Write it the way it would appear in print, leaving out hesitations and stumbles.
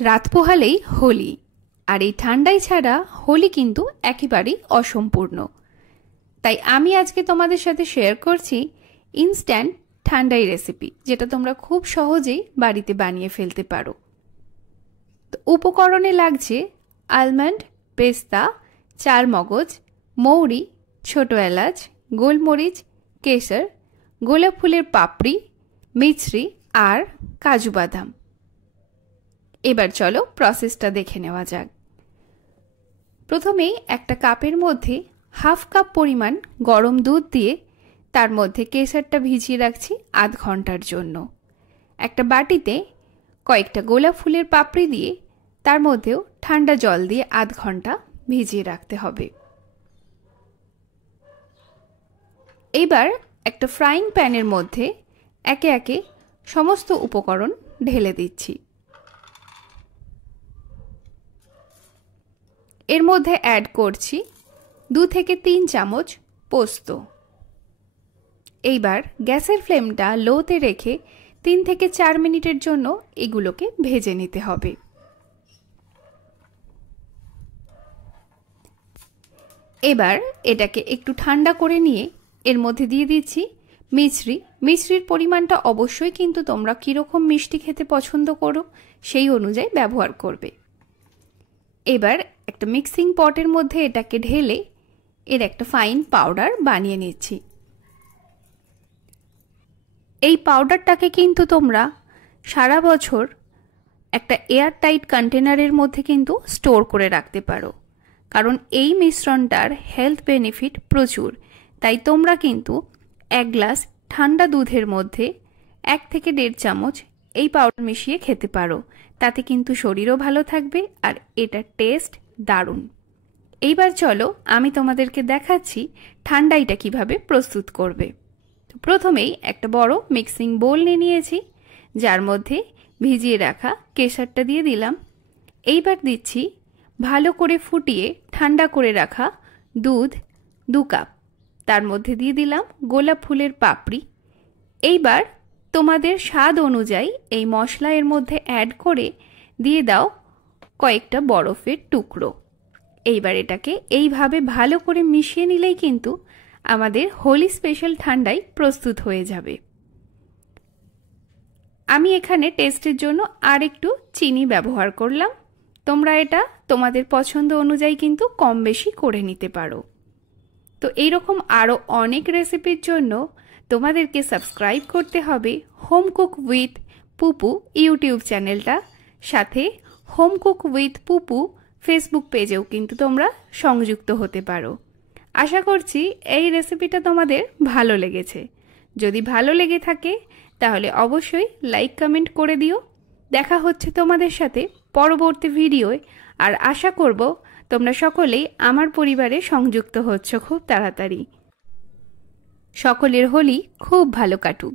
রাত পোহালেই হোলি, আর এই ঠান্ডাই ছাড়া হোলি কিন্তু একেবারেই অসম্পূর্ণ। তাই আমি আজকে তোমাদের সাথে শেয়ার করছি ইনস্ট্যান্ট ঠান্ডাই রেসিপি, যেটা তোমরা খুব সহজেই বাড়িতে বানিয়ে ফেলতে পারো। তো উপকরণে লাগছে আলমন্ড, পেস্তা, চারমগজ, মৌরি, ছোট এলাচ, গোলমরিচ, কেশর, গোলাপ ফুলের পাপড়ি, মিছরি আর কাজু বাদাম। এবার চলো প্রসেসটা দেখে নেওয়া যাক। প্রথমেই একটা কাপের মধ্যে হাফ কাপ পরিমাণ গরম দুধ দিয়ে তার মধ্যে কেশরটা ভিজিয়ে রাখছি আধ ঘন্টার জন্য। একটা বাটিতে কয়েকটা গোলাপ ফুলের পাপড়ি দিয়ে তার মধ্যেও ঠান্ডা জল দিয়ে আধ ঘন্টা ভিজিয়ে রাখতে হবে। এবার একটা ফ্রাইং প্যানের মধ্যে একে একে সমস্ত উপকরণ ঢেলে দিচ্ছি। এর মধ্যে অ্যাড করছি 2 থেকে 3 চামচ পোস্ত। এইবার গ্যাসের ফ্লেমটা লোতে রেখে 3 থেকে 4 মিনিটের জন্য এগুলোকে ভেজে নিতে হবে। এবার এটাকে একটু ঠান্ডা করে নিয়ে এর মধ্যে দিয়ে দিচ্ছি মিছরি। মিছরির পরিমাণটা অবশ্যই কিন্তু তোমরা কীরকম মিষ্টি খেতে পছন্দ করো সেই অনুযায়ী ব্যবহার করবে। এবার একটা মিক্সিং পটের মধ্যে এটাকে ঢেলে এর একটা ফাইন পাউডার বানিয়ে নিচ্ছি। এই পাউডারটাকে কিন্তু তোমরা সারা বছর একটা এয়ার টাইট কন্টেনারের মধ্যে কিন্তু স্টোর করে রাখতে পারো, কারণ এই মিশ্রণটার হেলথ বেনিফিট প্রচুর। তাই তোমরা কিন্তু 1 গ্লাস ঠান্ডা দুধের মধ্যে 1 থেকে 1.5 চামচ এই পাউডার মিশিয়ে খেতে পারো। তাতে কিন্তু শরীরও ভালো থাকবে আর এটার টেস্ট দারুণ। এইবার চলো আমি তোমাদেরকে দেখাচ্ছি ঠান্ডাইটা কিভাবে প্রস্তুত করবে। তো প্রথমেই একটা বড় মিক্সিং বোল নিয়ে নিয়েছি, যার মধ্যে ভিজিয়ে রাখা কেশরটা দিয়ে দিলাম। এইবার দিচ্ছি ভালো করে ফুটিয়ে ঠান্ডা করে রাখা দুধ 2 কাপ। তার মধ্যে দিয়ে দিলাম গোলাপ ফুলের পাপড়ি। এইবার তোমাদের স্বাদ অনুযায়ী এই মশলা এর মধ্যে অ্যাড করে দিয়ে দাও কয়েকটা বরফের টুকরো। এইবার এটাকে এইভাবে ভালো করে মিশিয়ে নিলেই কিন্তু আমাদের হোলি স্পেশাল ঠান্ডাই প্রস্তুত হয়ে যাবে। আমি এখানে টেস্টের জন্য আর একটু চিনি ব্যবহার করলাম। তোমরা এটা তোমাদের পছন্দ অনুযায়ী কিন্তু কম বেশি করে নিতে পারো। তো এইরকম আরও অনেক রেসিপির জন্য তোমাদেরকে সাবস্ক্রাইব করতে হবে home cook with Pupu YouTube চ্যানেলটা। সাথে home cook with Pupu Facebook পেজেও কিন্তু তোমরা সংযুক্ত হতে পারো। আশা করছি এই রেসিপিটা তোমাদের ভালো লেগেছে। যদি ভালো লেগে থাকে তাহলে অবশ্যই লাইক কমেন্ট করে দিও। দেখা হচ্ছে তোমাদের সাথে পরবর্তী ভিডিওয়, আর আশা করব তোমরা সকলেই আমার পরিবারে সংযুক্ত হচ্ছ খুব তাড়াতাড়ি। সকলের হোলি খুব ভালো কাটুক।